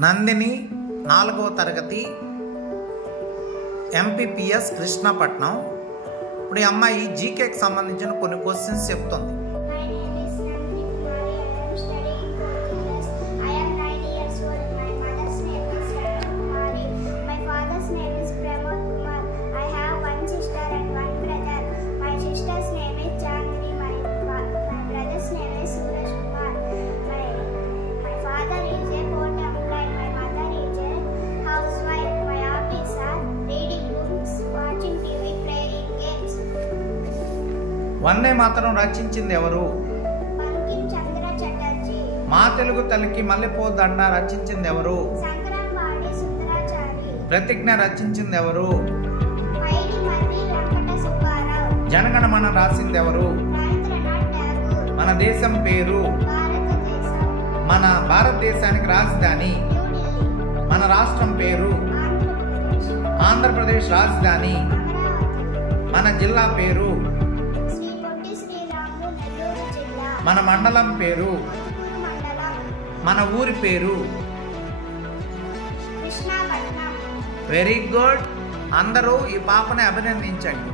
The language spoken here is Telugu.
నందిని 4వ తరగతి ఎంపీపీఎస్ కృష్ణపట్నం. ఇప్పుడు ఈ అమ్మాయి జీకేకి సంబంధించిన కొన్ని క్వశ్చన్స్ చెప్తుంది. వందే మాతరం రచించింది ఎవరు? మా తెలుగు తల్లికి మల్లెపూ దండ రచించింది ఎవరు? ప్రతిజ్ఞ రచించింది ఎవరు? జనగణమన రాసింది ఎవరు? మన దేశం పేరు? మన భారతదేశానికి రాజధాని? మన రాష్ట్రం పేరు? ఆంధ్రప్రదేశ్ రాజధాని? మన జిల్లా పేరు? మన మండలం పేరు? మన ఊరి పేరు? Very good. అందరూ ఈ పాపని అభినందించండి.